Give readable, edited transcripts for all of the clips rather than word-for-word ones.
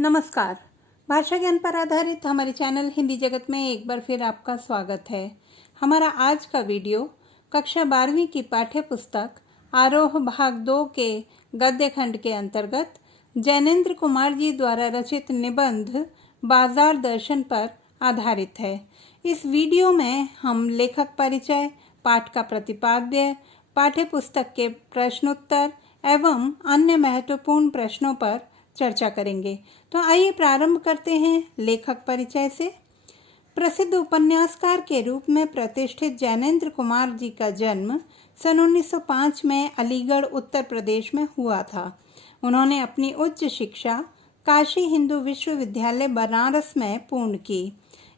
नमस्कार। भाषा ज्ञान पर आधारित हमारे चैनल हिंदी जगत में एक बार फिर आपका स्वागत है। हमारा आज का वीडियो कक्षा 12वीं की पाठ्य पुस्तक आरोह भाग 2 के गद्य खंड के अंतर्गत जैनेन्द्र कुमार जी द्वारा रचित निबंध बाजार दर्शन पर आधारित है। इस वीडियो में हम लेखक परिचय, पाठ का प्रतिपाद्य, पाठ्य पुस्तक के प्रश्नोत्तर एवं अन्य महत्वपूर्ण प्रश्नों पर चर्चा करेंगे। तो आइए प्रारंभ करते हैं लेखक परिचय से। प्रसिद्ध उपन्यासकार के रूप में प्रतिष्ठित जैनेन्द्र कुमार जी का जन्म सन 1905 में अलीगढ़ उत्तर प्रदेश में हुआ था। उन्होंने अपनी उच्च शिक्षा काशी हिंदू विश्वविद्यालय बनारस में पूर्ण की।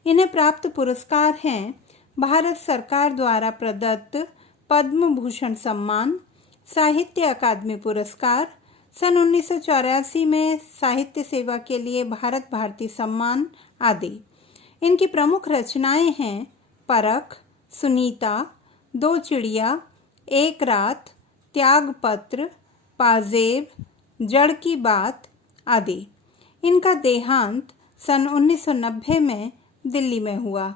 इन्हें प्राप्त पुरस्कार हैं भारत सरकार द्वारा प्रदत्त पद्म भूषण सम्मान, साहित्य अकादमी पुरस्कार, सन 1984 में साहित्य सेवा के लिए भारत भारती सम्मान आदि। इनकी प्रमुख रचनाएं हैं परख, सुनीता, दो चिड़िया, एक रात, त्यागपत्र, पाजेब, जड़ की बात आदि। इनका देहांत सन 1990 में दिल्ली में हुआ।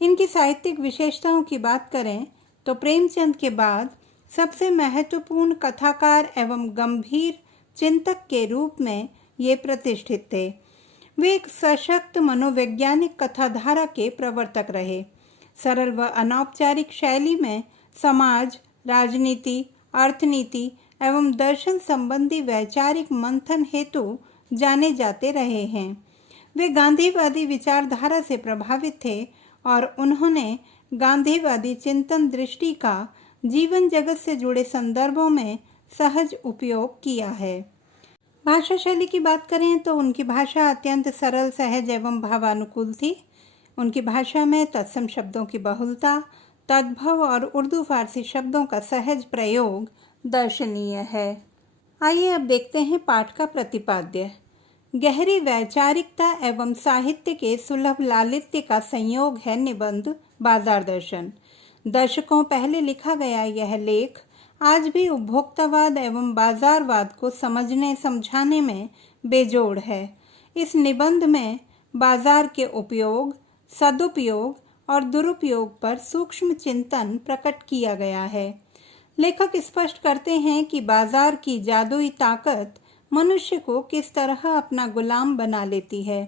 इनकी साहित्यिक विशेषताओं की बात करें तो प्रेमचंद के बाद सबसे महत्वपूर्ण कथाकार एवं गंभीर चिंतक के रूप में ये प्रतिष्ठित थे। वे एक सशक्त मनोवैज्ञानिक कथाधारा के प्रवर्तक रहे। सरल व अनौपचारिक शैली में समाज, राजनीति, अर्थनीति एवं दर्शन संबंधी वैचारिक मंथन हेतु जाने जाते रहे हैं। वे गांधीवादी विचारधारा से प्रभावित थे और उन्होंने गांधीवादी चिंतन दृष्टि का जीवन जगत से जुड़े संदर्भों में सहज उपयोग किया है। भाषा शैली की बात करें तो उनकी भाषा अत्यंत सरल, सहज एवं भावानुकूल थी। उनकी भाषा में तत्सम शब्दों की बहुलता, तद्भव और उर्दू फारसी शब्दों का सहज प्रयोग दर्शनीय है। आइए अब देखते हैं पाठ का प्रतिपाद्य। गहरी वैचारिकता एवं साहित्य के सुलभ लालित्य का संयोग है निबंध बाजार दर्शन। दशकों पहले लिखा गया यह लेख आज भी उपभोक्तावाद एवं बाजारवाद को समझने समझाने में बेजोड़ है। इस निबंध में बाजार के उपयोग, सदुपयोग और दुरुपयोग पर सूक्ष्म चिंतन प्रकट किया गया है। लेखक स्पष्ट करते हैं कि बाजार की जादुई ताकत मनुष्य को किस तरह अपना गुलाम बना लेती है।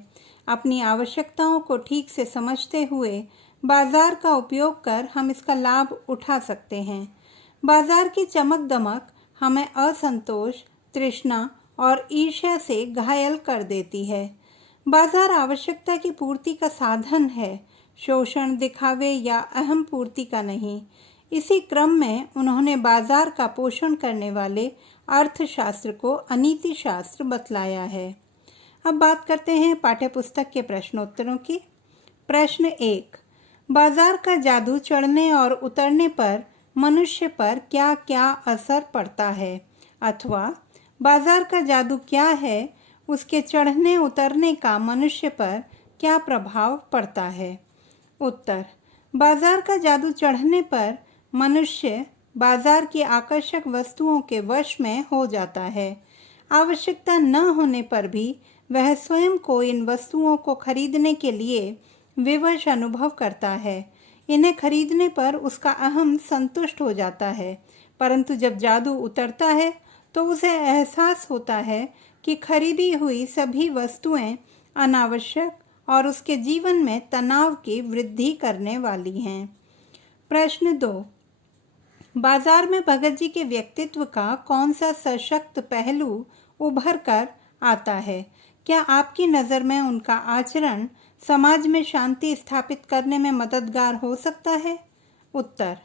अपनी आवश्यकताओं को ठीक से समझते हुए बाजार का उपयोग कर हम इसका लाभ उठा सकते हैं। बाजार की चमक दमक हमें असंतोष, तृष्णा और ईर्ष्या से घायल कर देती है। बाजार आवश्यकता की पूर्ति का साधन है, शोषण, दिखावे या अहम पूर्ति का नहीं। इसी क्रम में उन्होंने बाजार का पोषण करने वाले अर्थशास्त्र को अनीति शास्त्र बतलाया है। अब बात करते हैं पाठ्यपुस्तक के प्रश्नोत्तरों की। प्रश्न 1, बाजार का जादू चढ़ने और उतरने पर मनुष्य पर क्या क्या असर पड़ता है, अथवा बाजार का जादू क्या है, उसके चढ़ने उतरने का मनुष्य पर क्या प्रभाव पड़ता है। उत्तर, बाजार का जादू चढ़ने पर मनुष्य बाजार की आकर्षक वस्तुओं के वश में हो जाता है। आवश्यकता न होने पर भी वह स्वयं को इन वस्तुओं को खरीदने के लिए विवश अनुभव करता है। इन्हें खरीदने पर उसका अहम संतुष्ट हो जाता है, परंतु जब जादू उतरता है तो उसे एहसास होता है कि खरीदी हुई सभी वस्तुएं अनावश्यक और उसके जीवन में तनाव की वृद्धि करने वाली हैं। प्रश्न 2, बाजार में भगत जी के व्यक्तित्व का कौन सा सशक्त पहलू उभर कर आता है? क्या आपकी नज़र में उनका आचरण समाज में शांति स्थापित करने में मददगार हो सकता है? उत्तर,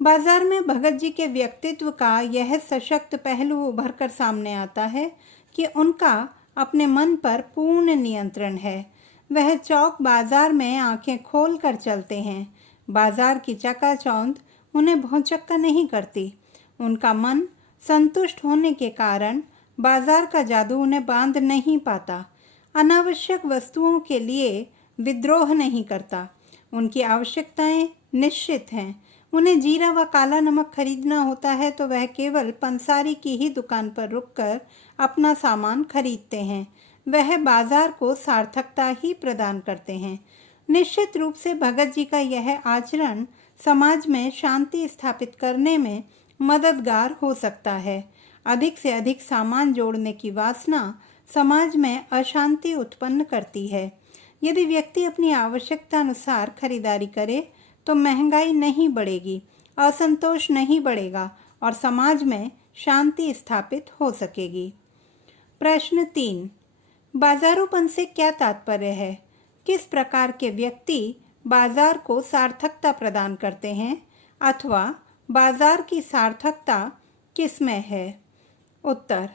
बाजार में भगत जी के व्यक्तित्व का यह सशक्त पहलू उभर कर सामने आता है कि उनका अपने मन पर पूर्ण नियंत्रण है। वह चौक बाजार में आंखें खोल कर चलते हैं। बाजार की चकाचौंध उन्हें भौंचक्का नहीं करती। उनका मन संतुष्ट होने के कारण बाजार का जादू उन्हें बांध नहीं पाता। अनावश्यक वस्तुओं के लिए विद्रोह नहीं करता। उनकी आवश्यकताएं निश्चित हैं। उन्हें जीरा व काला नमक खरीदना होता है तो वह केवल पंसारी की ही दुकान पर रुककर अपना सामान खरीदते हैं। वह बाजार को सार्थकता ही प्रदान करते हैं। निश्चित रूप से भगत जी का यह आचरण समाज में शांति स्थापित करने में मददगार हो सकता है। अधिक से अधिक सामान जोड़ने की वासना समाज में अशांति उत्पन्न करती है। यदि व्यक्ति अपनी आवश्यकता अनुसार खरीदारी करे तो महंगाई नहीं बढ़ेगी, असंतोष नहीं बढ़ेगा और समाज में शांति स्थापित हो सकेगी। प्रश्न 3, बाजारूपन से क्या तात्पर्य है? किस प्रकार के व्यक्ति बाजार को सार्थकता प्रदान करते हैं अथवा बाजार की सार्थकता किसमें है? उत्तर,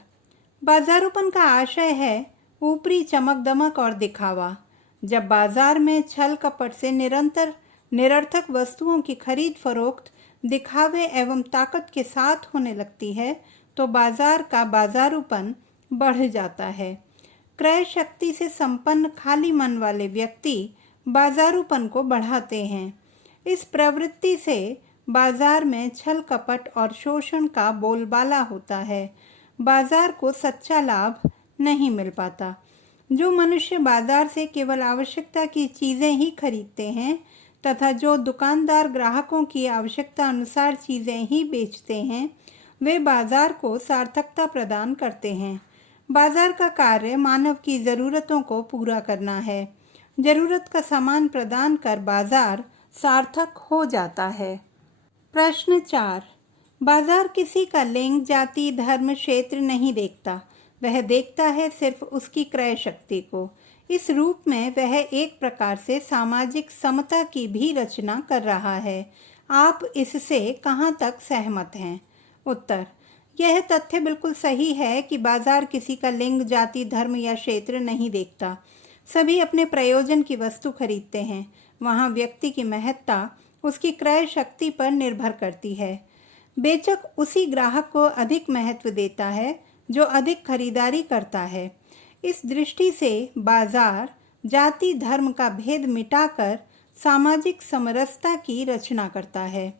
बाजारूपन का आशय है ऊपरी चमक दमक और दिखावा। जब बाजार में छल कपट से निरर्थक वस्तुओं की खरीद फरोख्त दिखावे एवं ताकत के साथ होने लगती है तो बाजार का बाजारूपन बढ़ जाता है। क्रय शक्ति से संपन्न खाली मन वाले व्यक्ति बाजारूपन को बढ़ाते हैं। इस प्रवृत्ति से बाजार में छल कपट और शोषण का बोलबाला होता है। बाजार को सच्चा लाभ नहीं मिल पाता। जो मनुष्य बाजार से केवल आवश्यकता की चीज़ें ही खरीदते हैं तथा जो दुकानदार ग्राहकों की आवश्यकता अनुसार चीज़ें ही बेचते हैं, वे बाजार को सार्थकता प्रदान करते हैं। बाजार का कार्य मानव की ज़रूरतों को पूरा करना है। ज़रूरत का सामान प्रदान कर बाजार सार्थक हो जाता है। प्रश्न 4, बाजार किसी का लिंग, जाति, धर्म, क्षेत्र नहीं देखता। वह देखता है सिर्फ उसकी क्रय शक्ति को। इस रूप में वह एक प्रकार से सामाजिक समता की भी रचना कर रहा है। आप इससे कहाँ तक सहमत हैं? उत्तर, यह तथ्य बिल्कुल सही है कि बाजार किसी का लिंग, जाति, धर्म या क्षेत्र नहीं देखता। सभी अपने प्रयोजन की वस्तु खरीदते हैं। वहाँ व्यक्ति की महत्ता उसकी क्रय शक्ति पर निर्भर करती है। बेचक उसी ग्राहक को अधिक महत्व देता है जो अधिक खरीदारी करता है। इस दृष्टि से बाजार जाति धर्म का भेद मिटाकर सामाजिक समरसता की रचना करता है।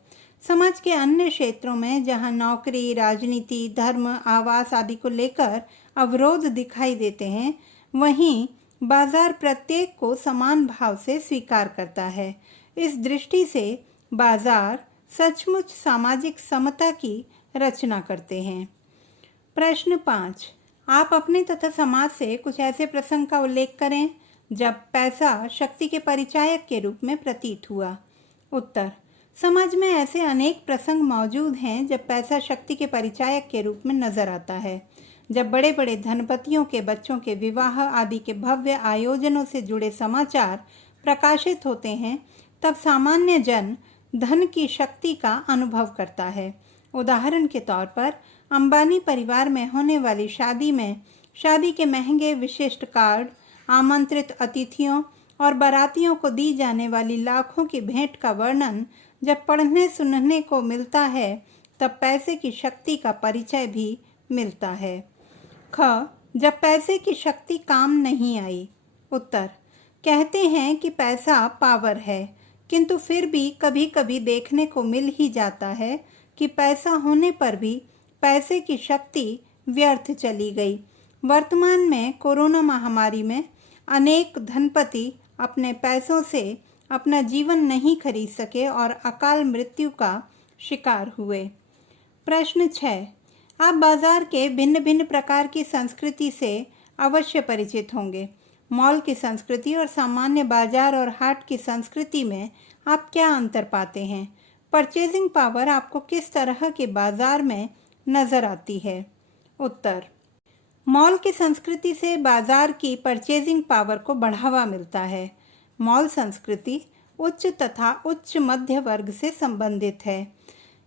समाज के अन्य क्षेत्रों में जहां नौकरी, राजनीति, धर्म, आवास आदि को लेकर अवरोध दिखाई देते हैं, वहीं बाजार प्रत्येक को समान भाव से स्वीकार करता है। इस दृष्टि से बाजार सचमुच सामाजिक समता की रचना करते हैं। प्रश्न 5, आप अपने तथा समाज से कुछ ऐसे प्रसंग का उल्लेख करें जब पैसा शक्ति के परिचायक के रूप में प्रतीत हुआ। उत्तर, समाज में ऐसे अनेक प्रसंग मौजूद हैं जब पैसा शक्ति के परिचायक के रूप में नजर आता है। जब बड़े बड़े धनपतियों के बच्चों के विवाह आदि के भव्य आयोजनों से जुड़े समाचार प्रकाशित होते हैं, तब सामान्य जन धन की शक्ति का अनुभव करता है। उदाहरण के तौर पर अंबानी परिवार में होने वाली शादी में शादी के महंगे विशिष्ट कार्ड, आमंत्रित अतिथियों और बारातियों को दी जाने वाली लाखों की भेंट का वर्णन जब पढ़ने सुनने को मिलता है, तब पैसे की शक्ति का परिचय भी मिलता है। ख, जब पैसे की शक्ति काम नहीं आई। उत्तर, कहते हैं कि पैसा पावर है, किंतु फिर भी कभी कभी देखने को मिल ही जाता है कि पैसा होने पर भी पैसे की शक्ति व्यर्थ चली गई। वर्तमान में कोरोना महामारी में अनेक धनपति अपने पैसों से अपना जीवन नहीं खरीद सके और अकाल मृत्यु का शिकार हुए। प्रश्न 6, आप बाजार के भिन्न भिन्न प्रकार की संस्कृति से अवश्य परिचित होंगे। मॉल की संस्कृति और सामान्य बाजार और हाट की संस्कृति में आप क्या अंतर पाते हैं? परचेजिंग पावर आपको किस तरह के बाजार में नजर आती है? उत्तर, मॉल की संस्कृति से बाजार की परचेजिंग पावर को बढ़ावा मिलता है। मॉल संस्कृति उच्च तथा उच्च मध्य वर्ग से संबंधित है।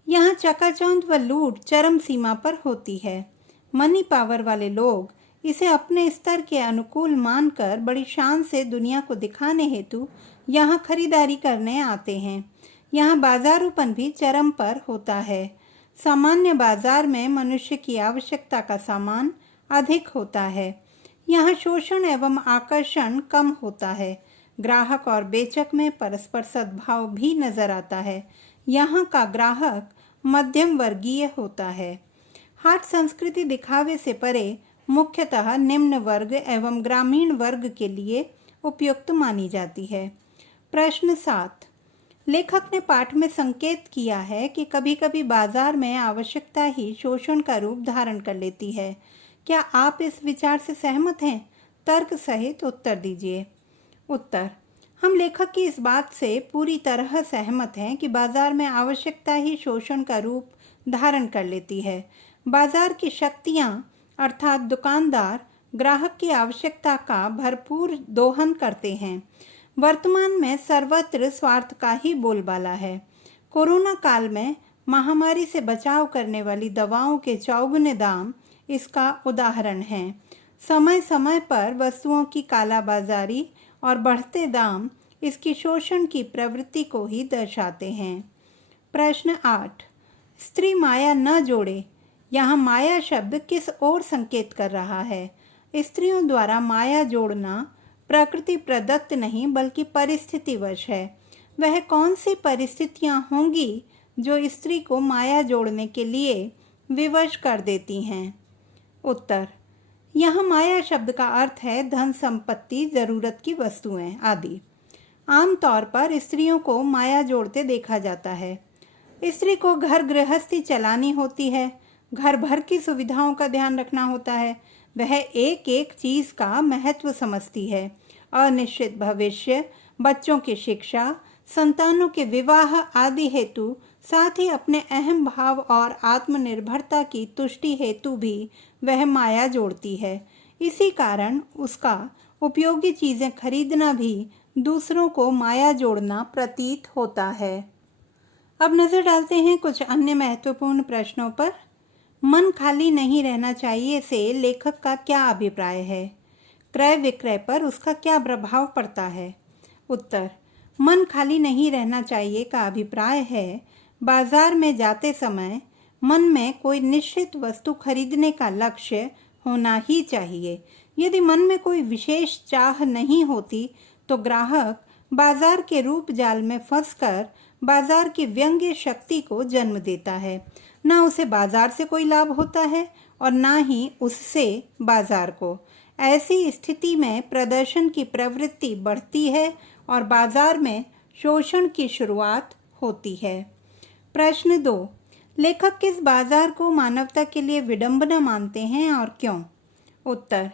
यहाँ चकाचौंध व लूट चरम सीमा पर होती है। मनी पावर वाले लोग इसे अपने स्तर के अनुकूल मानकर बड़ी शान से दुनिया को दिखाने हेतु यहाँ खरीदारी करने आते हैं। यहाँ बाजारूपन भी चरम पर होता है। सामान्य बाजार में मनुष्य की आवश्यकता का सामान अधिक होता है। यहाँ शोषण एवं आकर्षण कम होता है। ग्राहक और बेचक में परस्पर सद्भाव भी नजर आता है। यहाँ का ग्राहक मध्यम वर्गीय होता है। हाट संस्कृति दिखावे से परे मुख्यतः निम्न वर्ग एवं ग्रामीण वर्ग के लिए उपयुक्त मानी जाती है। प्रश्न 7। लेखक ने पाठ में संकेत किया है कि कभी कभी बाजार में आवश्यकता ही शोषण का रूप धारण कर लेती है। क्या आप इस विचार से सहमत हैं? तर्क सहित उत्तर दीजिए। उत्तर: हम लेखक की इस बात से पूरी तरह सहमत हैं कि बाजार में आवश्यकता ही शोषण का रूप धारण कर लेती है। बाजार की शक्तियां अर्थात दुकानदार ग्राहक की आवश्यकता का भरपूर दोहन करते हैं। वर्तमान में सर्वत्र स्वार्थ का ही बोलबाला है। कोरोना काल में महामारी से बचाव करने वाली दवाओं के चौगुने दाम इसका उदाहरण हैं। समय समय पर वस्तुओं की कालाबाजारी और बढ़ते दाम इसकी शोषण की प्रवृत्ति को ही दर्शाते हैं। प्रश्न 8। स्त्री माया न जोड़े, यहाँ माया शब्द किस ओर संकेत कर रहा है? स्त्रियों द्वारा माया जोड़ना प्रकृति प्रदत्त नहीं बल्कि परिस्थितिवश है। वह कौन सी परिस्थितियां होंगी जो स्त्री को माया जोड़ने के लिए विवश कर देती हैं? उत्तर: यहाँ माया शब्द का अर्थ है धन संपत्ति, जरूरत की वस्तुएं आदि। आमतौर पर स्त्रियों को माया जोड़ते देखा जाता है। स्त्री को घर गृहस्थी चलानी होती है, घर भर की सुविधाओं का ध्यान रखना होता है। वह एक एक चीज का महत्व समझती है। अनिश्चित भविष्य, बच्चों की शिक्षा, संतानों के विवाह आदि हेतु, साथ ही अपने अहम भाव और आत्मनिर्भरता की तुष्टि हेतु भी वह माया जोड़ती है। इसी कारण उसका उपयोगी चीजें खरीदना भी दूसरों को माया जोड़ना प्रतीत होता है। अब नजर डालते हैं कुछ अन्य महत्वपूर्ण प्रश्नों पर। मन खाली नहीं रहना चाहिए से लेखक का क्या अभिप्राय है? क्रय विक्रय पर उसका क्या प्रभाव पड़ता है? उत्तर: मन खाली नहीं रहना चाहिए का अभिप्राय है बाजार में जाते समय मन में कोई निश्चित वस्तु खरीदने का लक्ष्य होना ही चाहिए। यदि मन में कोई विशेष चाह नहीं होती तो ग्राहक बाजार के रूप जाल में फंसकर बाजार की व्यंग्य शक्ति को जन्म देता है। ना उसे बाजार से कोई लाभ होता है और ना ही उससे बाजार को। ऐसी स्थिति में प्रदर्शन की प्रवृत्ति बढ़ती है और बाजार में शोषण की शुरुआत होती है। प्रश्न 2। लेखक किस बाजार को मानवता के लिए विडंबना मानते हैं और क्यों? उत्तर: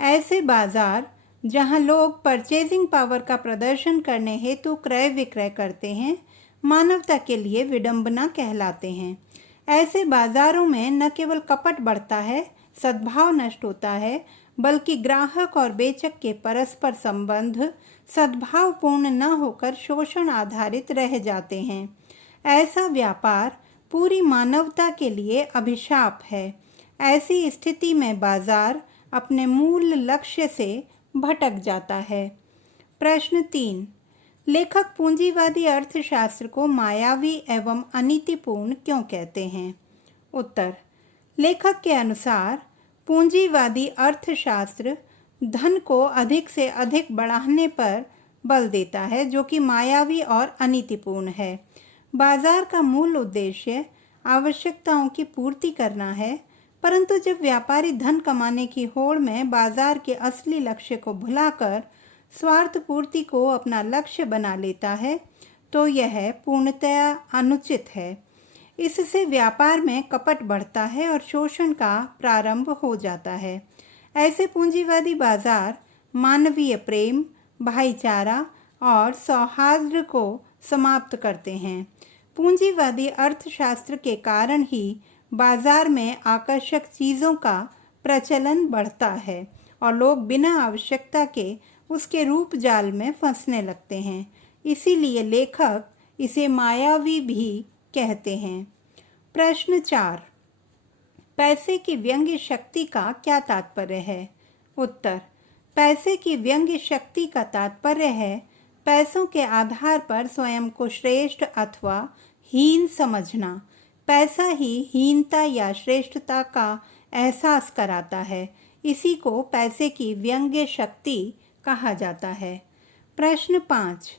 ऐसे बाजार जहां लोग परचेजिंग पावर का प्रदर्शन करने हेतु क्रय विक्रय करते हैं, मानवता के लिए विडंबना कहलाते हैं। ऐसे बाजारों में न केवल कपट बढ़ता है, सद्भाव नष्ट होता है, बल्कि ग्राहक और बेचक के परस्पर संबंध सद्भावपूर्ण न होकर शोषण आधारित रह जाते हैं। ऐसा व्यापार पूरी मानवता के लिए अभिशाप है। ऐसी स्थिति में बाजार अपने मूल लक्ष्य से भटक जाता है। प्रश्न 3। लेखक पूंजीवादी अर्थशास्त्र को मायावी एवं अनीतिपूर्ण क्यों कहते हैं? उत्तर: लेखक के अनुसार पूंजीवादी अर्थशास्त्र धन को अधिक से अधिक बढ़ाने पर बल देता है, जो कि मायावी और अनीतिपूर्ण है। बाजार का मूल उद्देश्य आवश्यकताओं की पूर्ति करना है, परंतु जब व्यापारी धन कमाने की होड़ में बाजार के असली लक्ष्य को भुलाकर स्वार्थ पूर्ति को अपना लक्ष्य बना लेता है तो यह पूर्णतया अनुचित है। इससे व्यापार में कपट बढ़ता है और शोषण का प्रारंभ हो जाता है। ऐसे पूंजीवादी बाजार मानवीय प्रेम, भाईचारा और सौहार्द को समाप्त करते हैं। पूंजीवादी अर्थशास्त्र के कारण ही बाजार में आकर्षक चीज़ों का प्रचलन बढ़ता है और लोग बिना आवश्यकता के उसके रूप जाल में फंसने लगते हैं। इसीलिए लेखक इसे मायावी भी कहते हैं। प्रश्न 4। पैसे की व्यंग्य शक्ति का क्या तात्पर्य है? उत्तर: पैसे की व्यंग्य शक्ति का तात्पर्य है पैसों के आधार पर स्वयं को श्रेष्ठ अथवा हीन समझना। पैसा ही हीनता या श्रेष्ठता का एहसास कराता है। इसी को पैसे की व्यंग्य शक्ति कहा जाता है। प्रश्न 5।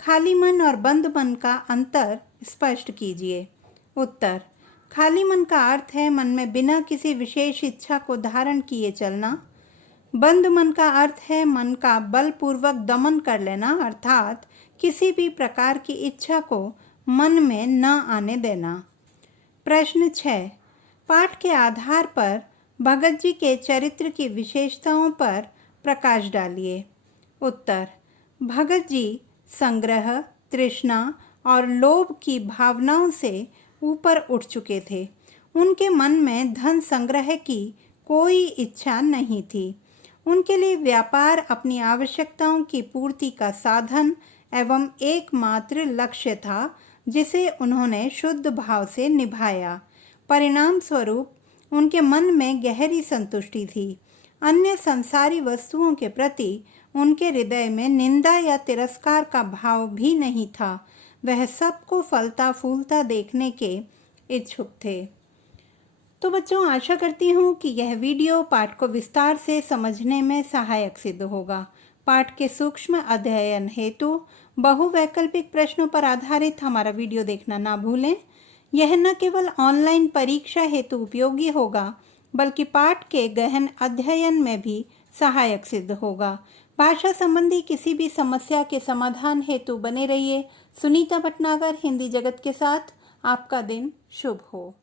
खाली मन और बंद मन का अंतर स्पष्ट कीजिए। उत्तर: खाली मन का अर्थ है मन में बिना किसी विशेष इच्छा को धारण किए चलना। बंद मन का अर्थ है मन का बलपूर्वक दमन कर लेना, अर्थात किसी भी प्रकार की इच्छा को मन में न आने देना। प्रश्न 6, पाठ के आधार पर भगत जी के चरित्र की विशेषताओं पर प्रकाश डालिए। उत्तर, भगत जी संग्रह, तृष्णा और लोभ की भावनाओं से ऊपर उठ चुके थे। उनके मन में धन संग्रह की कोई इच्छा नहीं थी। उनके लिए व्यापार अपनी आवश्यकताओं की पूर्ति का साधन एवं एकमात्र लक्ष्य था, जिसे उन्होंने शुद्ध भाव से निभाया। परिणाम स्वरूप उनके मन में गहरी संतुष्टि थी। अन्य संसारी वस्तुओं के प्रति उनके हृदय में निंदा या तिरस्कार का भाव भी नहीं था। वह सबको फलता फूलता देखने के इच्छुक थे। तो बच्चों, आशा करती हूँ कि यह वीडियो पाठ को विस्तार से समझने में सहायक सिद्ध होगा। पाठ के सूक्ष्म अध्ययन हेतु बहुवैकल्पिक प्रश्नों पर आधारित हमारा वीडियो देखना ना भूलें। यह न केवल ऑनलाइन परीक्षा हेतु उपयोगी होगा, बल्कि पाठ के गहन अध्ययन में भी सहायक सिद्ध होगा। भाषा संबंधी किसी भी समस्या के समाधान हेतु बने रहिए। सुनीता भटनागर हिंदी जगत के साथ। आपका दिन शुभ हो।